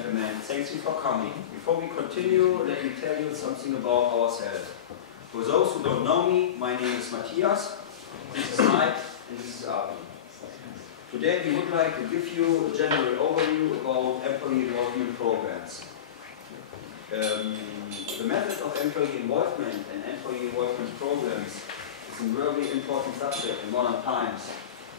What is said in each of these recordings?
gentlemen, thank you for coming. Before we continue, let me tell you something about ourselves. For those who don't know me, my name is Matthias, this is Mike, and this is Arvind. Today we would like to give you a general overview about employee involvement programs. The method of employee involvement and employee involvement programs is a very important subject in modern times.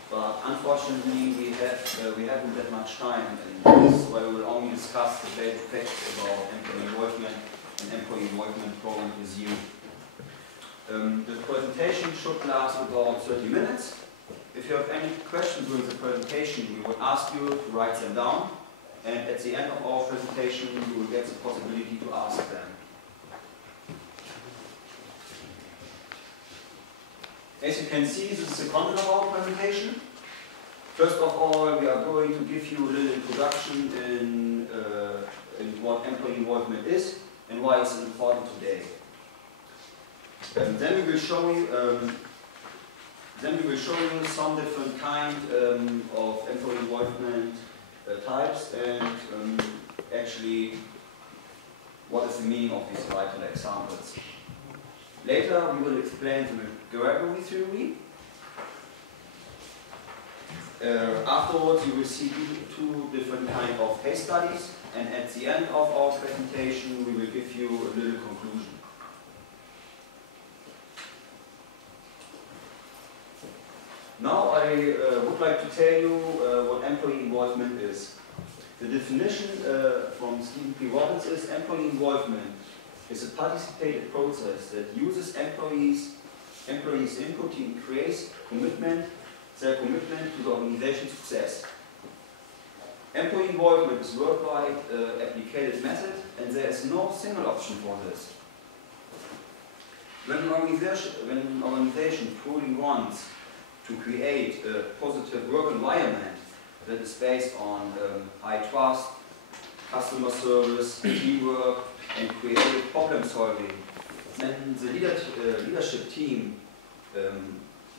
But unfortunately, we haven't that much time, and this is why we will only discuss the basic facts about employee involvement and employee involvement program with you. The presentation should last about 30 minutes. If you have any questions during the presentation, we would ask you to write them down, and at the end of our presentation, you will get the possibility to ask them. As you can see, this is the content of our presentation. First of all, we are going to give you a little introduction in what employee involvement is and why it's important today. Then we will show you some different kind of employee involvement types and actually what is the meaning of these vital examples. Later we will explain the Gregory theory. Afterwards you will see two different kinds of case studies, and at the end of our presentation we will give you a little conclusion. Now I would like to tell you what employee involvement is. The definition from Stephen P. Robbins is employee involvement is a participated process that uses employees' input to increase their commitment to the organization's success. Employee involvement is a worldwide applied method, and there is no single option for this. When an organization truly wants to create a positive work environment that is based on high trust, customer service, teamwork, and creative problem solving, then the leadership team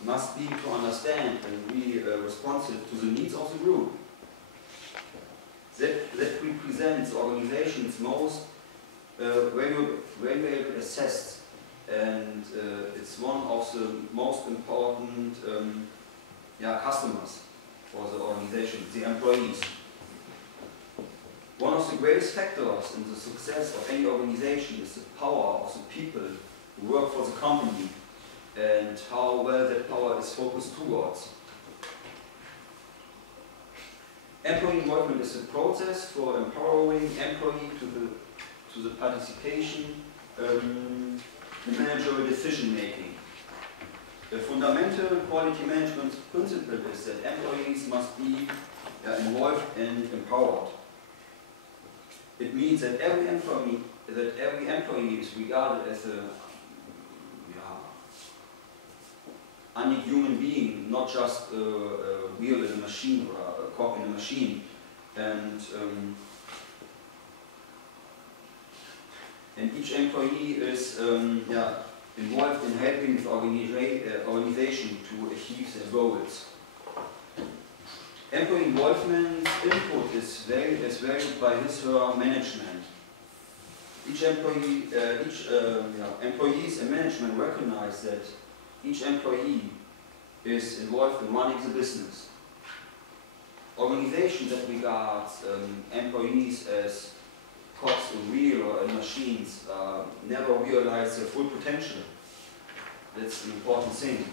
must be to understand and be responsive to the needs of the group. That represents the organization's most valuable assets, and it's one of the most important customers for the organization, the employees. One of the greatest factors in the success of any organization is the power of the people who work for the company and how well that power is focused towards. Employee involvement is a process for empowering employees to the participation in managerial decision making. The fundamental quality management principle is that employees must be involved and empowered. It means that every employee is regarded as a unique human being, not just a wheel in a machine or a cog in a machine. And each employee is involved in helping the organization to achieve their goals. Employee involvement input is valued by his or her management. Employees and management recognize that each employee is involved in running the business. Organizations that regard employees as cogs in wheel or in machines never realize their full potential. That's an important thing.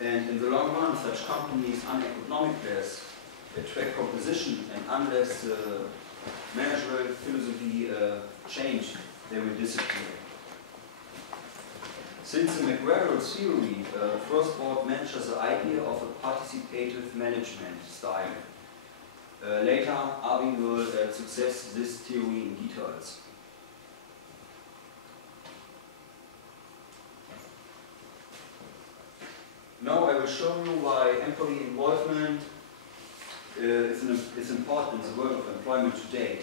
And in the long run, such companies are uneconomic, attract competition, and unless the managerial philosophy change, they will disappear. Since the McGregor theory first brought managers the idea of a participative management style. Later, Arvind will success this theory in details. Now I will show you why employee involvement is important in the world of employment today.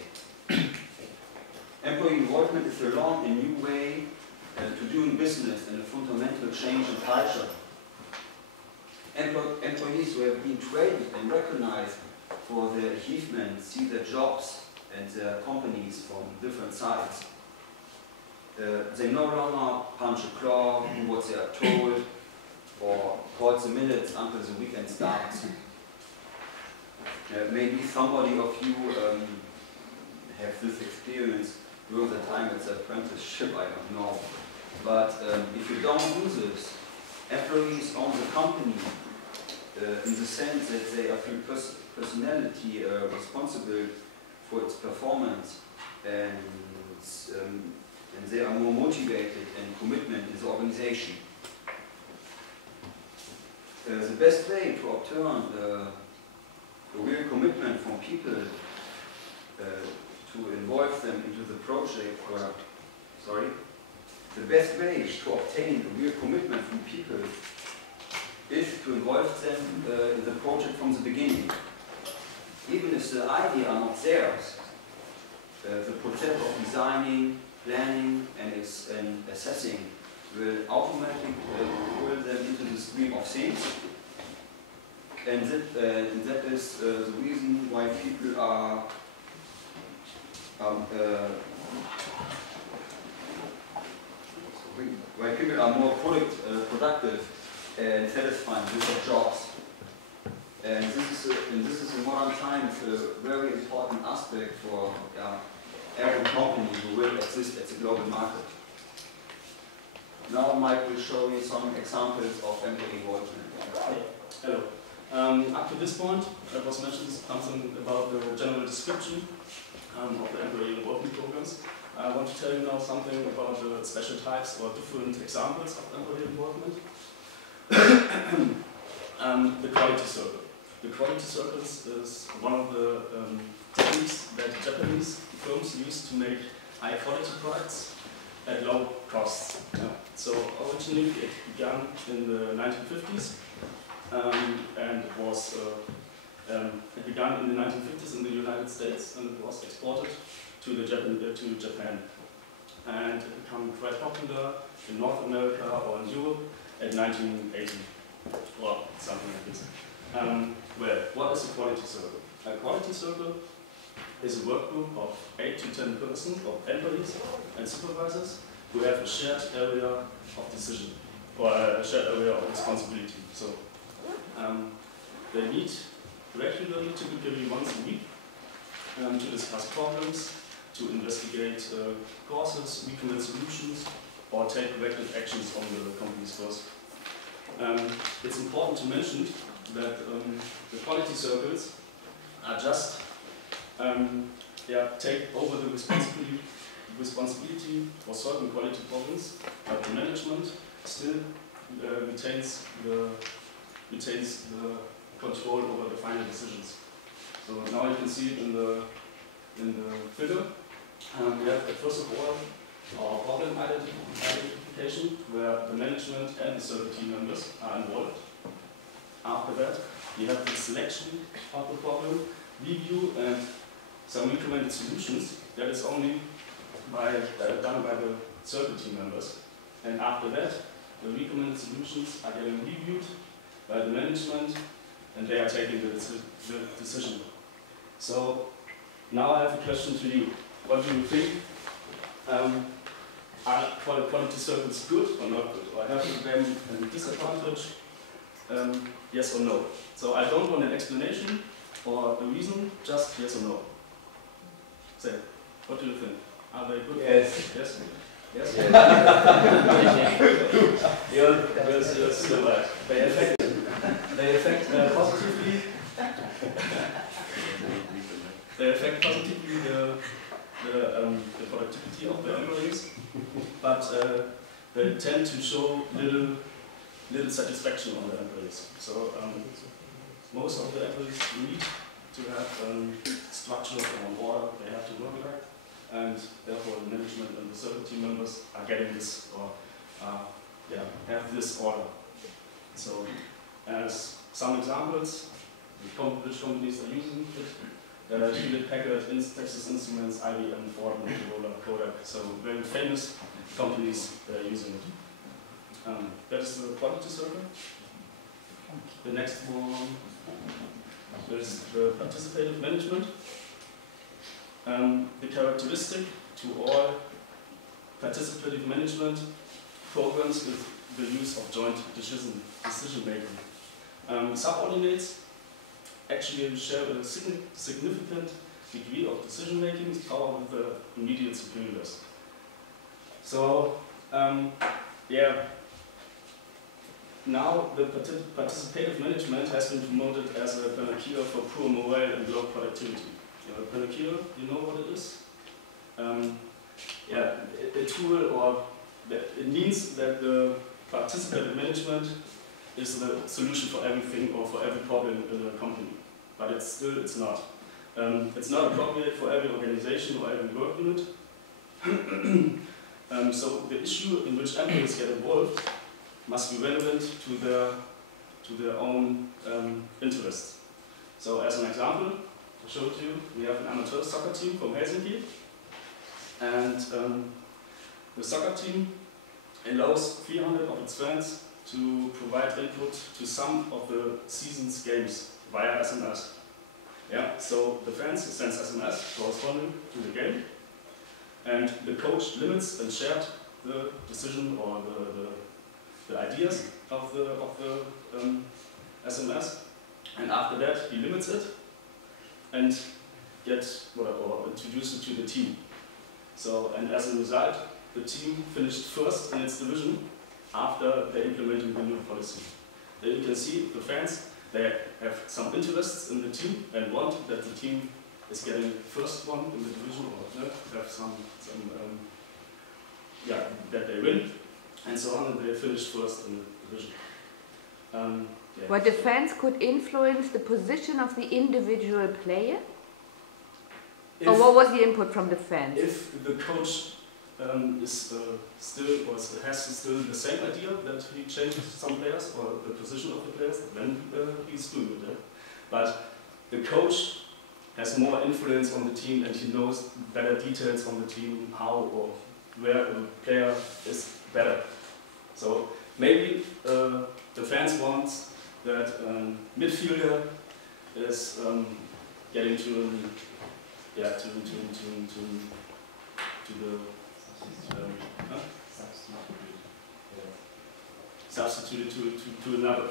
Employee involvement is a long and new way to doing business and a fundamental change in culture. Employees who have been trained and recognized for their achievements see their jobs and their companies from different sides. They no longer punch a clock, do what they are told, or count the minutes until the weekend starts. Maybe somebody of you have this experience during the time at the apprenticeship, I don't know. But if you don't do this, employees own the company in the sense that they are feel personality responsible for its performance, and they are more motivated and commitment in the organization. The best way to obtain a real commitment from people to involve them into the project, the best way to obtain a real commitment from people is to involve them in the project from the beginning. Even if the idea are not theirs, the process of designing, planning and assessing will automatically pull them into the stream of things. And that is the reason why people are more productive and satisfied with their jobs. And this is in modern times a very important aspect for every company who will exist at the global market. Now Mike will show you some examples of employee involvement. Okay. Hello. Up to this point, I was mentioning something about the general description of the employee involvement programs. I want to tell you now something about the special types or different examples of employee involvement. The quality circle. The quality circles is one of the techniques that Japanese firms use to make high quality products at low costs. So originally it began in the 1950s, and it was it began in the 1950s in the United States, and it was exported to Japan, and it became quite popular in North America or in Europe in 1980 or something like this. Well, what is a quality circle? A quality circle is a work group of 8 to 10 persons, of employees and supervisors, who have a shared area of decision or a shared area of responsibility. So they meet regularly, typically once a week, to discuss problems, to investigate causes, recommend solutions, or take corrective actions on the company's course. It's important to mention that the quality circles are just take over the responsibility for solving quality problems, but the management still retains the control over the final decisions. So now you can see it in the figure. We have first of all our problem identification, where the management and the circle team members are involved. After that, you have the selection of the problem, review, and some recommended solutions. That is only done by the circle team members. And after that, the recommended solutions are getting reviewed by the management, and they are taking the decision. So now I have a question to you. What do you think? Are quality circles good or not good? Or have them a disadvantage? Yes or no? So I don't want an explanation or a reason, just yes or no. Say, what do you think? Are they good? Yes. Yes? Yes? Yes. You're still right. They affect positively. They affect positively the productivity of the employees, but they tend to show little satisfaction on the employees. So most of the employees need to have structure and order. They have to work like, and therefore the management and the circle team members are getting this, or have this order. So as some examples, which companies are using it. Hewlett Packard, Texas Instruments, IBM, Ford, Motorola, Kodak. So very famous companies using it. That is the quality circle. The next one is the participative management. the characteristic to all participative management programs is the use of joint decision making. Subordinates actually share a significant degree of decision making power with the immediate superiors. So, now the participative management has been promoted as a panacea for poor morale and low productivity. Panacea, you know what it is? A tool, or it means that the participative management is the solution for everything or for every problem in a company. But it's not. It's not appropriate for every organization or every work unit. So the issue in which employees get involved must be relevant to their own interests. So as an example, I showed you, we have an amateur soccer team from Helsinki, and the soccer team allows 300 of its fans to provide input to some of the season's games via SMS. So the fans send SMS corresponding to the game, and the coach limits and shared the decision or the ideas of the SMS, and after that he limits it and introduces it to the team. So, and as a result, the team finished first in its division after they implemented the new policy. Then you can see the fans, they have some interests in the team and want that the team is getting first one in the division, or have that they win, and so on, and they finish first in the division. But the fans could influence the position of the individual player? Or what was the input from the fans? If the coach has still the same idea that he changes some players or the position of the players, then he's doing it. But the coach has more influence on the team, and he knows better details on the team, how or where a player is better. So maybe the fans want that midfielder is getting to the substituted to another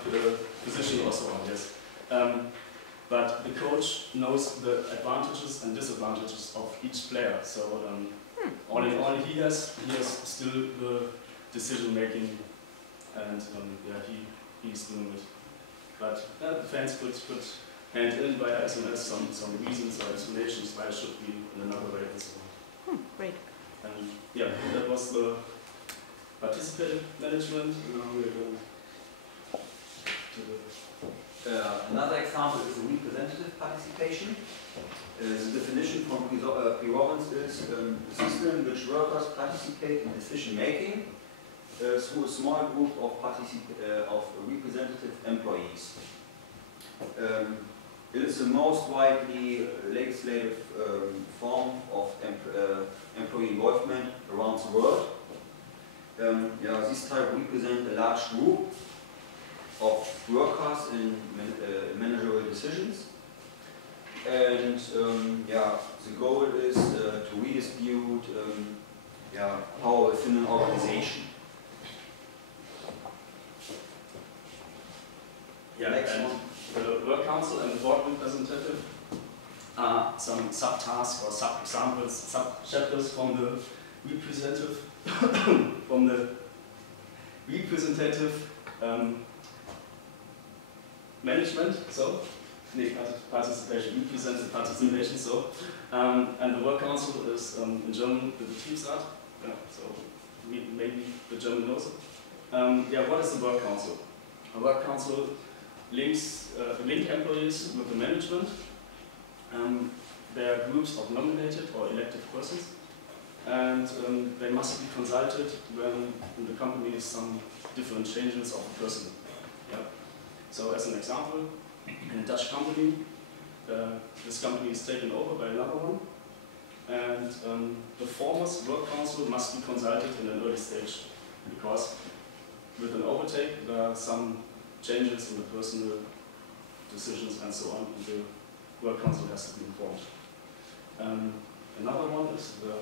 position or so on. Yes, but the coach knows the advantages and disadvantages of each player. So all in all, he has still the decision making, and he's doing it. But the fans could hand in via SMS some reasons or explanations why it should be in another way and so on. Great. And that was the participative management. Now we're going to the another example is representative participation. The definition from P-Robbins is a system in which workers participate in decision making through a small group of representative employees. It is the most widely legislative form of employee involvement around the world. These type represent a large group of workers in managerial decisions, and the goal is to redistribute power within an organization. The work council and the board representative are some sub-tasks or sub-examples, sub-chapters from the representative management. So, participation, representative participation. So, and the work council is in German the Betriebsrat. So maybe the German knows it. What is the work council? A work council link employees with the management. They are groups of nominated or elected persons, and they must be consulted when in the company some different changes of the personnel. So as an example, in a Dutch company, this company is taken over by another one, and the former work council must be consulted in an early stage, because with an overtake there are some changes in the personal decisions and so on, and the work council has to be informed. Another one is the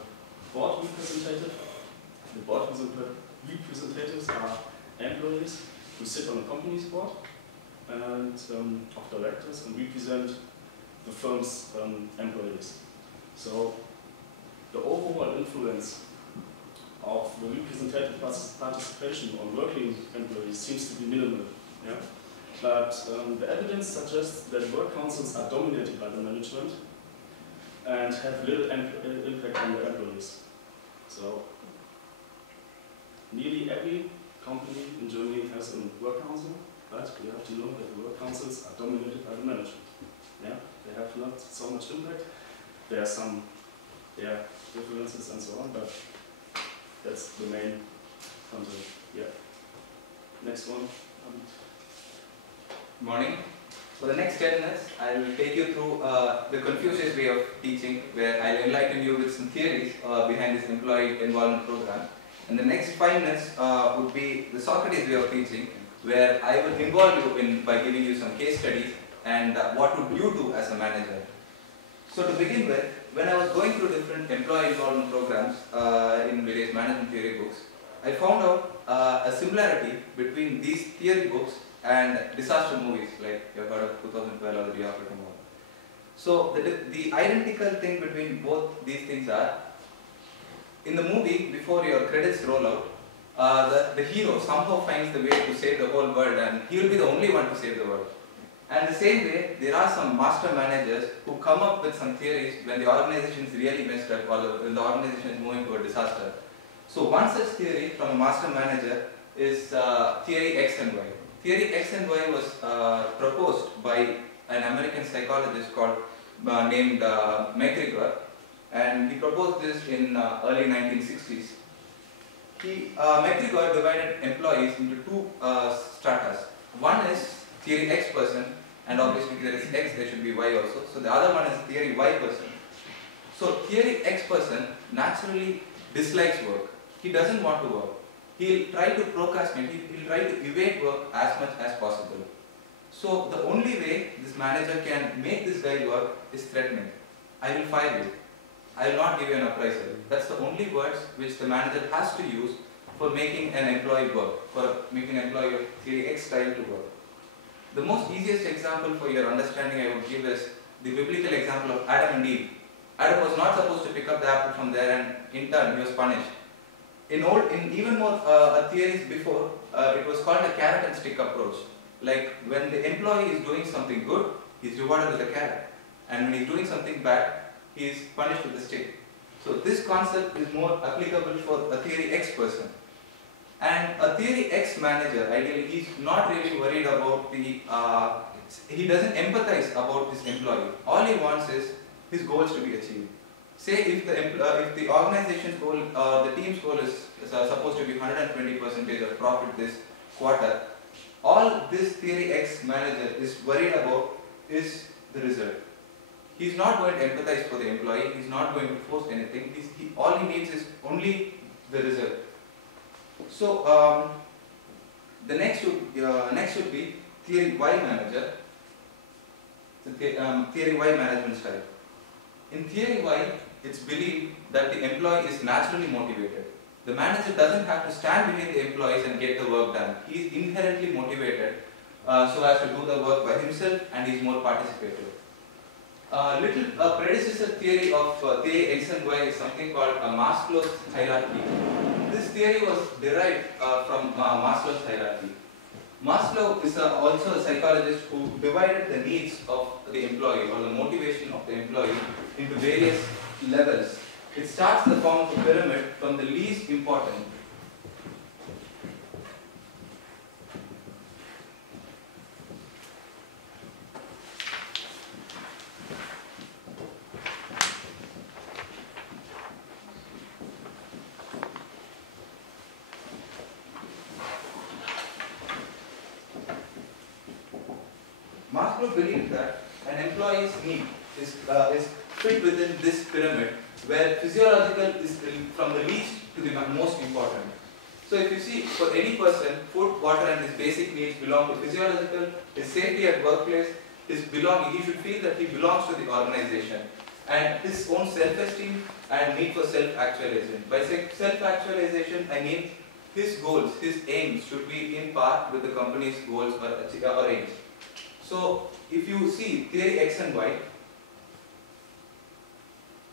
board representative. The board representatives are employees who sit on a company's board and of directors and represent the firm's employees. So the overall influence of the representative participation on working employees seems to be minimal. Yeah? But the evidence suggests that work councils are dominated by the management and have little impact on the employees. So nearly every company in Germany has a work council, but we have to know that the work councils are dominated by the management. Yeah? They have not so much impact. There are some differences and so on, but that's the main content. Yeah. Next one. Good morning. For the next 10 minutes, I will take you through the Confucius way of teaching, where I will enlighten you with some theories behind this employee involvement program. And the next 5 minutes would be the Socrates way of teaching, where I will involve you in by giving you some case studies and what would you do as a manager. So to begin with, when I was going through different employee involvement programs in various management theory books, I found out a similarity between these theory books and disaster movies, like you've heard of 2012 or The Day After Tomorrow. So the identical thing between both these things are, in the movie, before your credits roll out, the hero somehow finds the way to save the whole world, and he will be the only one to save the world. And the same way, there are some master managers who come up with some theories when the organization is really messed up or when the organization is moving to a disaster. So one such theory from a master manager is theory X and Y. Theory X and Y was proposed by an American psychologist called named McGregor, and he proposed this in early 1960s. McGregor divided employees into two stratas. One is theory X person, and obviously there is X, there should be Y also. So the other one is theory Y person. So theory X person naturally dislikes work. He doesn't want to work. He'll try to procrastinate, he'll try to evade work as much as possible. So the only way this manager can make this guy work is threatening. I will fire you. I will not give you an appraisal. That's the only words which the manager has to use for making an employee work, for making an employee of theory X style to work. The most easiest example for your understanding I would give is the biblical example of Adam and Eve. Adam was not supposed to pick up the apple from there, and in turn he was punished. In even more theories before, it was called a carrot and stick approach. Like when the employee is doing something good, he is rewarded with a carrot, and when he is doing something bad, he is punished with a stick. So this concept is more applicable for a theory X person. And a theory X manager, ideally, he is not really worried about he doesn't empathize about his employee. All he wants is his goals to be achieved. Say if the organization's goal, the team's goal is supposed to be 120% of profit this quarter, all this theory X manager is worried about is the result. He's not going to empathize for the employee, he's not going to force anything, all he needs is only the result. So the next would be theory Y manager, theory Y management style. In theory Y, it's believed that the employee is naturally motivated. The manager doesn't have to stand behind the employees and get the work done. He is inherently motivated so as to do the work by himself, and he is more participative. A predecessor theory of theory X and Y is something called Maslow's hierarchy. This theory was derived from Maslow's hierarchy. Maslow is also a psychologist who divided the needs of the employee, or the motivation of the employee, into various levels. It starts in the form of a pyramid from the least important. Maslow believed that an employee's need is fit within this pyramid, where physiological is from the least to the most important. So if you see, for any person, food, water and his basic needs belong to physiological, his safety at workplace, his belonging, he should feel that he belongs to the organization. and his own self-esteem and need for self-actualization. By self-actualization, I mean his goals, his aims should be in par with the company's goals or aims. So, if you see theory X and Y,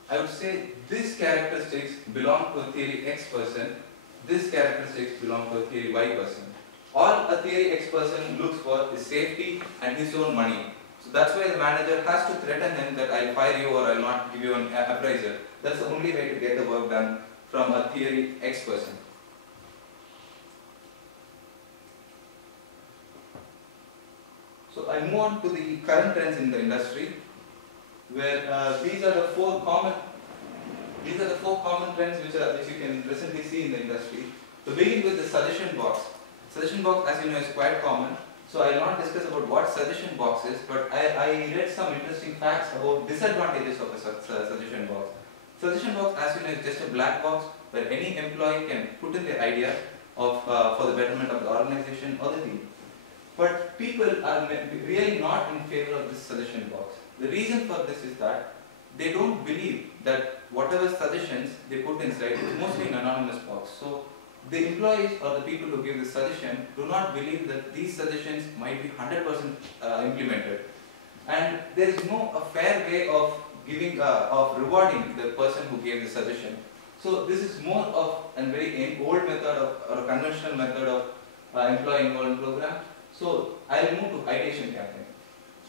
I would say these characteristics belong to a theory X person, these characteristics belong to a theory Y person. All a theory X person looks for is safety and his own money. So that's why the manager has to threaten him that I'll fire you or I'll not give you an appraisal. That's the only way to get the work done from a theory X person. So I move on to the current trends in the industry, where these are the four common trends which you can presently see in the industry. To begin with the suggestion box. Suggestion box, as you know, is quite common. So I will not discuss about what suggestion box is, but I read some interesting facts about disadvantages of a suggestion box. Suggestion box, as you know, is just a black box where any employee can put in their idea of for the betterment of the organization or the team. But people are really not in favor of this suggestion box. The reason for this is that they don't believe that whatever suggestions they put inside is mostly an anonymous box. So the employees or the people who give the suggestion do not believe that these suggestions might be 100% implemented. And there is no a fair way of rewarding the person who gave the suggestion. So this is more of a very old method or a conventional method of employee involvement program. So I will move to ideation campaign.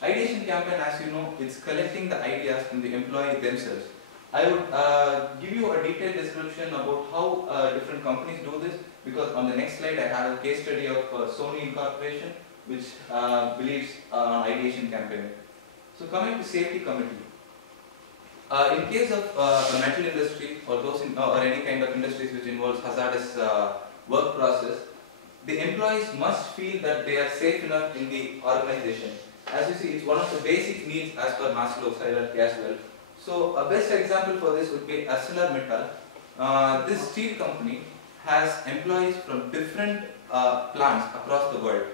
Ideation campaign, as you know, it's collecting the ideas from the employee themselves. I would give you a detailed description about how different companies do this, because on the next slide I have a case study of Sony Incorporation, which believes on ideation campaign. So coming to safety committee. In case of a metal industry or those or any kind of industries which involves hazardous work process, the employees must feel that they are safe enough in the organization. As you see, it's one of the basic needs as per Maslow's hierarchy as well. So a best example for this would be ArcelorMittal. This steel company has employees from different plants across the world.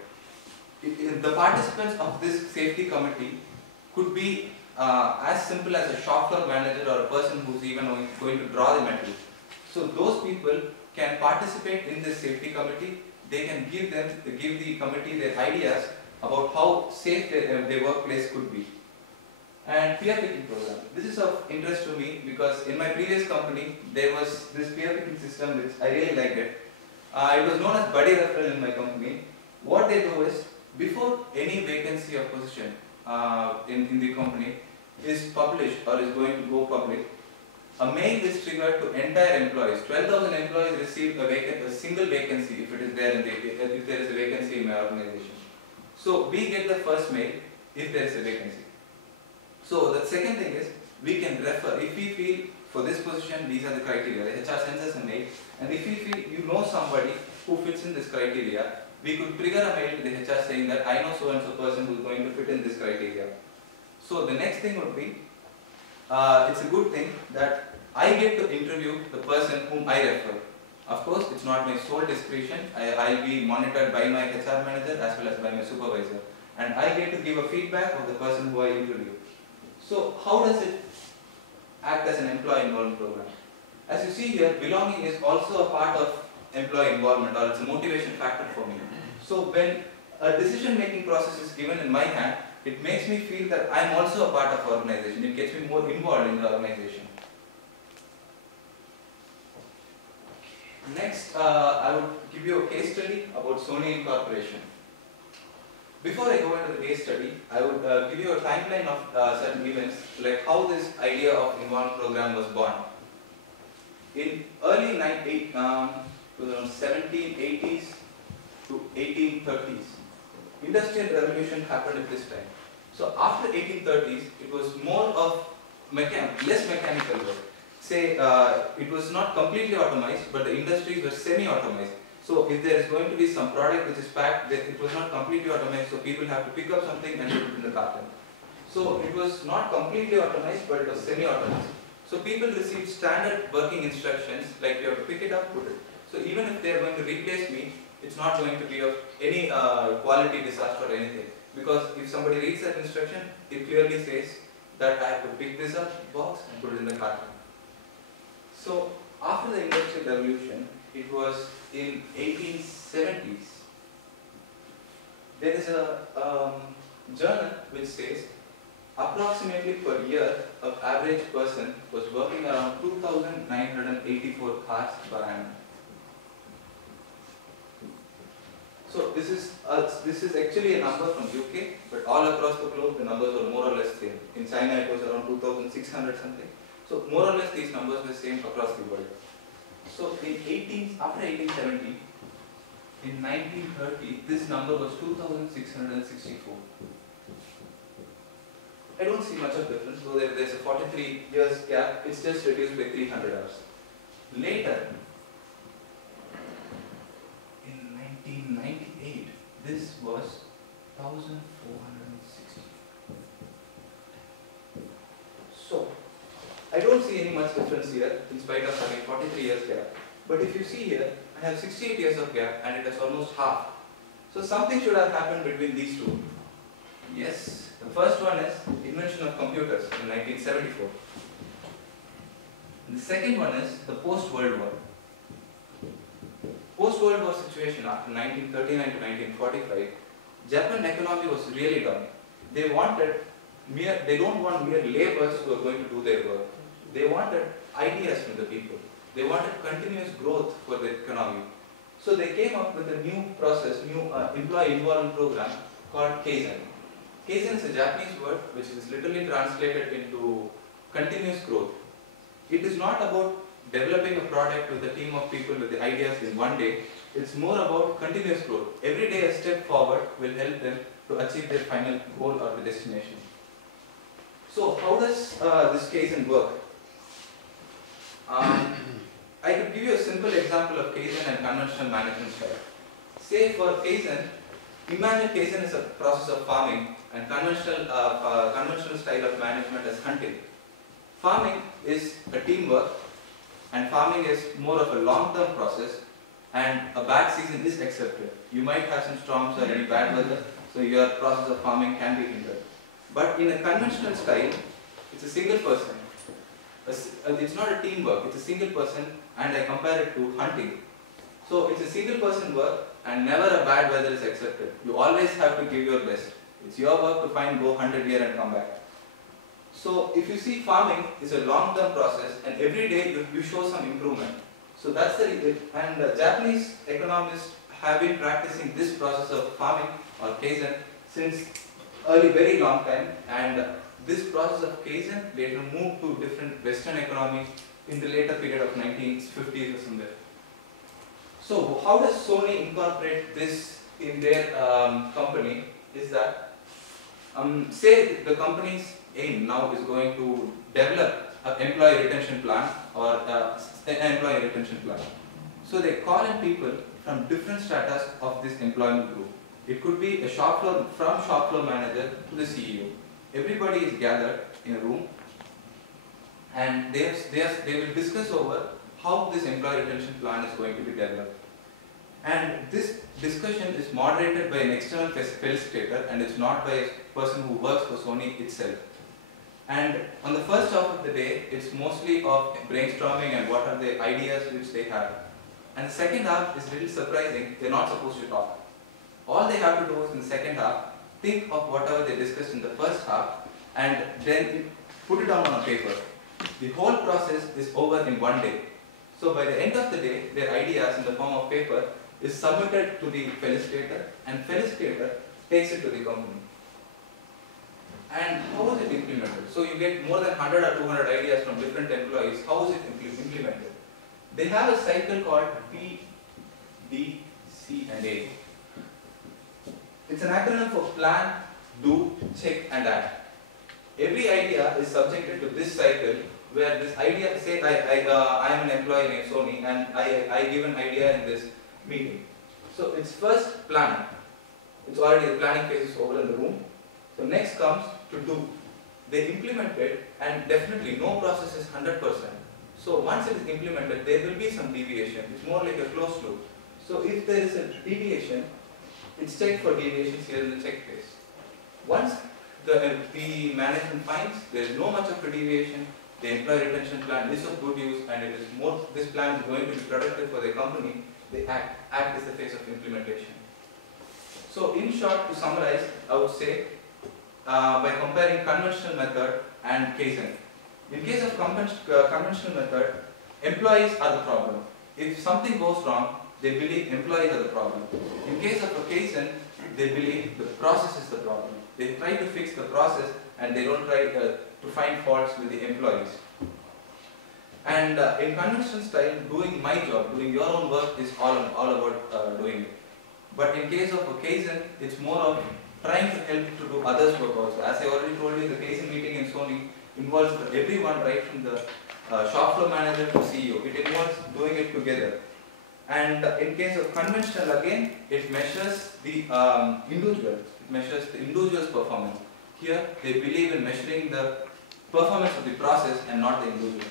The participants of this safety committee could be as simple as a shop floor manager or a person who's even going to draw the metal. So those people can participate in this safety committee. They can give the committee their ideas about how safe their workplace could be. And peer picking program. This is of interest to me because in my previous company there was this peer picking system which I really liked it. It was known as buddy referral in my company. What they do is, before any vacancy or position in the company is published or is going to go public, a mail is triggered to entire employees. 12,000 employees receive a single vacancy if it is there if there is a vacancy in my organization. So we get the first mail if there is a vacancy. So the second thing is, we can refer, if we feel for this position these are the criteria, the HR sends us a mail, and if we feel you know somebody who fits in this criteria, we could trigger a mail to the HR saying that I know so and so person who is going to fit in this criteria. So the next thing would be, it's a good thing that I get to interview the person whom I refer. Of course, it's not my sole discretion. I'll be monitored by my HR manager as well as by my supervisor. And I get to give a feedback of the person who I interview. So how does it act as an employee involvement program? As you see here, belonging is also a part of employee involvement, or it's a motivation factor for me. So when a decision making process is given in my hand, it makes me feel that I am also a part of the organization. It gets me more involved in the organization. Next, I would give you a case study about Sony Incorporation. Before I go into the case study, I would give you a timeline of certain events, like how this idea of involvement program was born. In early 1780s to 1830s, industrial revolution happened at this time. So after 1830s, it was more of less mechanical work. Say it was not completely automized, but the industries were semi-automized. So if there is going to be some product which is packed, it was not completely automized, so people have to pick up something and put it in the carton. So it was not completely automized, but it was semi-automized. So people received standard working instructions like you have to pick it up, put it. So even if they are going to replace me, it's not going to be of any quality disaster or anything. Because if somebody reads that instruction, it clearly says that I have to pick this up box and put it in the carton. So after the Industrial Revolution, it was in 1870s. There is a journal which says approximately per year, an average person was working around 2,984 hours per annum. So this is actually a number from UK, but all across the globe the numbers were more or less same. In China it was around 2,600 something. So more or less these numbers were same across the world. So after 1870, in 1930, this number was 2,664. I don't see much of difference, though there's a 43 years gap, it's just reduced by 300 hours. Later, in 1998, this was 1,460. So, I don't see any much difference here, in spite of having 43 years gap. But if you see here, I have 68 years of gap and it is almost half. So something should have happened between these two. Yes, the first one is invention of computers in 1974. And the second one is the post-World War. Post-World War situation after 1939 to 1945, Japan economy was really down. They don't want mere laborers who are going to do their work. They wanted ideas from the people. They wanted continuous growth for the economy. So they came up with a new process, new employee involvement program called Kaizen. Kaizen is a Japanese word which is literally translated into continuous growth. It is not about developing a product with a team of people with the ideas in one day. It's more about continuous growth. Every day a step forward will help them to achieve their final goal or the destination. So how does this Kaizen work? I could give you a simple example of Kaizen and conventional management style. Say for Kaizen, imagine Kaizen is a process of farming and conventional style of management is hunting. Farming is a teamwork and farming is more of a long-term process and a bad season is accepted. You might have some storms or any bad weather, so your process of farming can be hindered. But in a conventional style, it's a single person. It's not a teamwork, it's a single person and I compare it to hunting. So it's a single person work and never a bad weather is accepted. You always have to give your best. It's your work to go 100 here and come back. So if you see farming is a long-term process and every day you show some improvement. So that's the reason. And Japanese economists have been practicing this process of farming or Kaizen since very long time, and this process of Kaizen later moved to different Western economies in the later period of 1950s or somewhere. So how does Sony incorporate this in their company is that, say the company's aim now is going to develop an employee retention plan or an employee retention plan. So they call in people from different stratas of this employment group. It could be a shop floor manager to the CEO. Everybody is gathered in a room and they will discuss over how this employee retention plan is going to be developed. And this discussion is moderated by an external facilitator and it's not by a person who works for Sony itself. And on the first half of the day, it's mostly of brainstorming and what are the ideas which they have. And the second half is a little surprising, they're not supposed to talk. All they have to do is in the second half, think of whatever they discussed in the first half and then put it down on a paper. The whole process is over in one day. So by the end of the day, their ideas in the form of paper is submitted to the felicitator and felicitator takes it to the company. And how is it implemented? So you get more than 100 or 200 ideas from different employees. How is it implemented? They have a cycle called P, D, C and A. It's an acronym for plan, do, check and act. Every idea is subjected to this cycle where this idea, say I am an employee named Sony and I give an idea in this meeting. So it's first planning. It's already the planning phase is over in the room. So next comes to do. They implement it and definitely no process is 100%. So once it is implemented, there will be some deviation. It's more like a closed loop. So if there is a deviation, it's checked for deviations here in the check phase. Once the management finds there is no much of a deviation, the employee retention plan is of good use, and it is more, this plan is going to be productive for the company, they act as the phase of implementation. So in short, to summarize, I would say by comparing conventional method and Kaizen. In case of conventional method, employees are the problem. If something goes wrong, they believe employees are the problem. In case of a Kaizen, they believe the process is the problem. They try to fix the process and they don't try to find faults with the employees. And in conventional style, doing my job, doing your own work is all about doing it. But in case of a Kaizen, it's more of trying to help to do others' work also. As I already told you, the Kaizen meeting in Sony involves everyone, right from the shop floor manager to CEO. It involves doing it together. And in case of conventional, again, it measures the individual. It measures the individual's performance. Here, they believe in measuring the performance of the process and not the individual.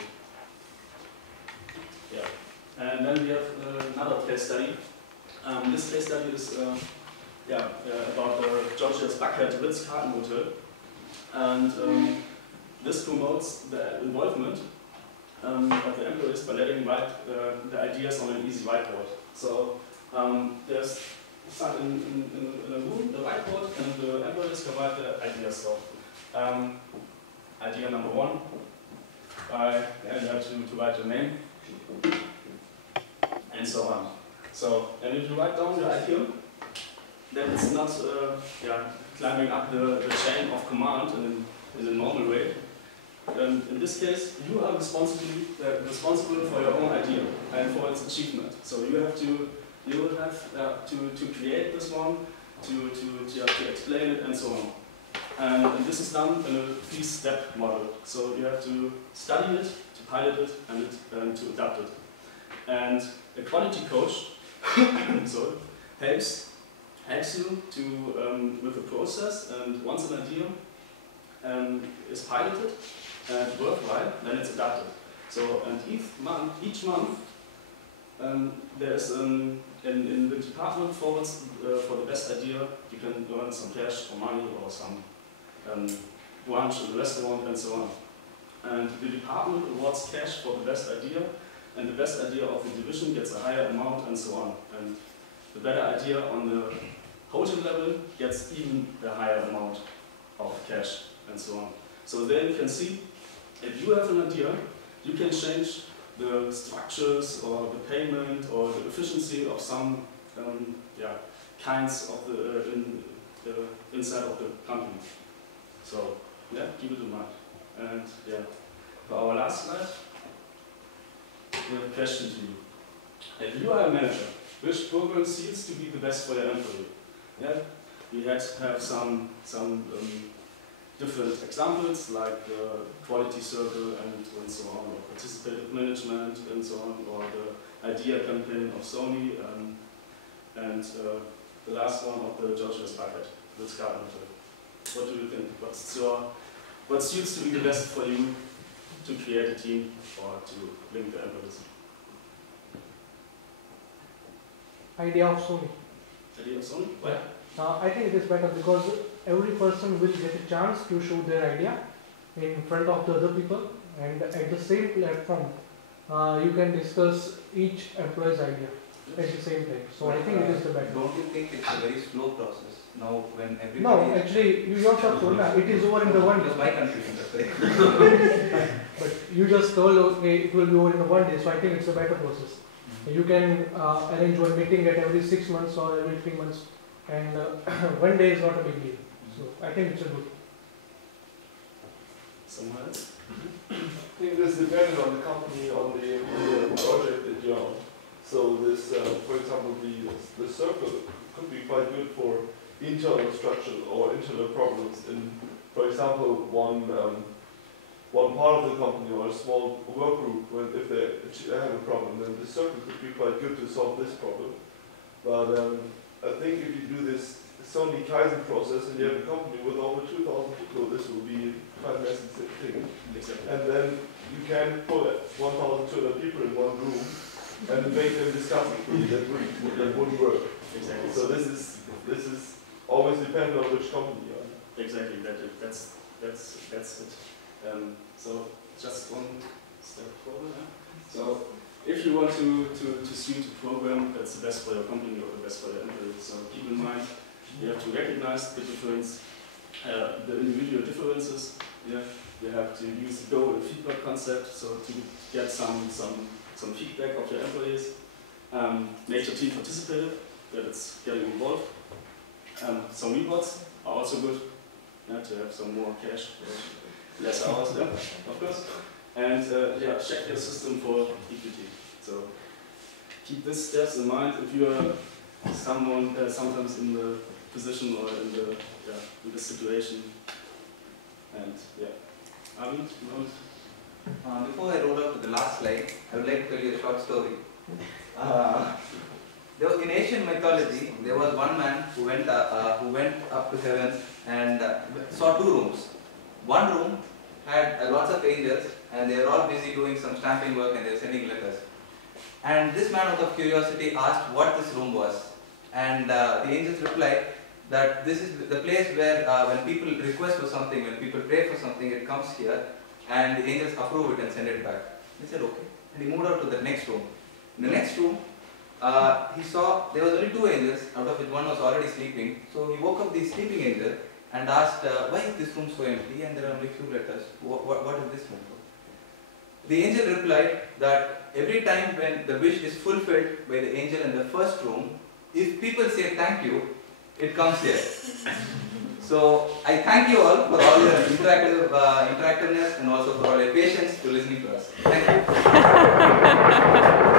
Yeah. And then we have another case study. This case study is about the Georgia's Bucket Ritz-Carlton Hotel. And this promotes the involvement of the employees by letting write the ideas on an easy whiteboard. So there's in a room the whiteboard, and the employees can write the ideas. So idea number one, you have to write your name, and so on. So, and if you write down your idea, then it's not climbing up the chain of command in a normal way. In this case, you are responsible for your own idea and for its achievement. So you have to create this one, to explain it, and so on. And this is done in a 3-step model. So you have to study it, to pilot it, and to adapt it. And a quality coach helps you with the process, and once an idea is piloted and worthwhile, then it's adapted. So, and each month there is in the department forwards for the best idea, you can earn some cash or money or some lunch in the restaurant and so on. And the department awards cash for the best idea, and the best idea of the division gets a higher amount, and so on. And the better idea on the hotel level gets even a higher amount of cash, and so on. So then you can see, if you have an idea, you can change the structures or the payment or the efficiency of some kinds of the inside of the company. So yeah, keep it in mind. And yeah, for our last slide, we have a question to you. If you are a manager, which program seems to be the best for your employee? Yeah, we have some different examples like the quality circle and so on, or participative management and so on, or the idea campaign of Sony, and the last one of the Georgia's Bucket, Ritz-Carlton Hotel. What do you think? What seems to be the best for you to create a team or to link the employees? Idea of Sony. Idea of Sony? Why? I think it is better because every person will get a chance to show their idea in front of the other people, and at the same platform you can discuss each employee's idea at the same time. So I think it is the better. Don't you think it's a very slow process? Now when everybody... No, actually you yourself told that it is over in the one day. That's my confusion, that's right. But you just told, okay, it will be over in the one day, so I think it's a better process. You can arrange one meeting at every 6 months or every 3 months, and one day is not a big deal. So I think it's a good. Someone else? I think this depends on the company, on the project that you're on. So this, for example, the circle could be quite good for internal structure or internal problems. In, for example, one part of the company or a small work group, if they have a problem, then the circle could be quite good to solve this problem. But I think if you do this Sony Kaizen process and you have a company with over 2,000 people, this will be quite a messy thing. Exactly. And then you can put 1,200 people in one room and make them discuss it. That wouldn't work. Exactly. So this is always dependent on which company you are. exactly. That's it. So just one step forward. So if you want to suit a program that's the best for your company or the best for your employees, so keep in mind you have to recognize the difference, the individual differences. Yeah, you have to use the goal and feedback concept, so to get some feedback of your employees. Make your team participate, that it's getting involved. Some rewards are also good, yeah, to have some more cash, less hours, yeah, of course. And yeah, check your system for equity. So keep these steps in mind if you are someone sometimes in the position or in the situation. And yeah, Arvind, before I roll up to the last slide, I would like to tell you a short story. In Asian mythology, there was one man who went up to heaven and saw 2 rooms. One room had lots of angels, and they were all busy doing some stamping work, and they were sending letters. And this man, out of curiosity, asked what this room was. And the angels replied that this is the place where when people request for something, when people pray for something, it comes here, and the angels approve it and send it back. He said, okay. And he moved out to the next room. In the next room, he saw there was only 2 angels, out of which one was already sleeping. So he woke up the sleeping angel and asked, why is this room so empty and there are only few letters? What is this room for? The angel replied that every time when the wish is fulfilled by the angel in the first room, if people say thank you, it comes here. So I thank you all for all your interactiveness and also for all your patience to listening to us. Thank you.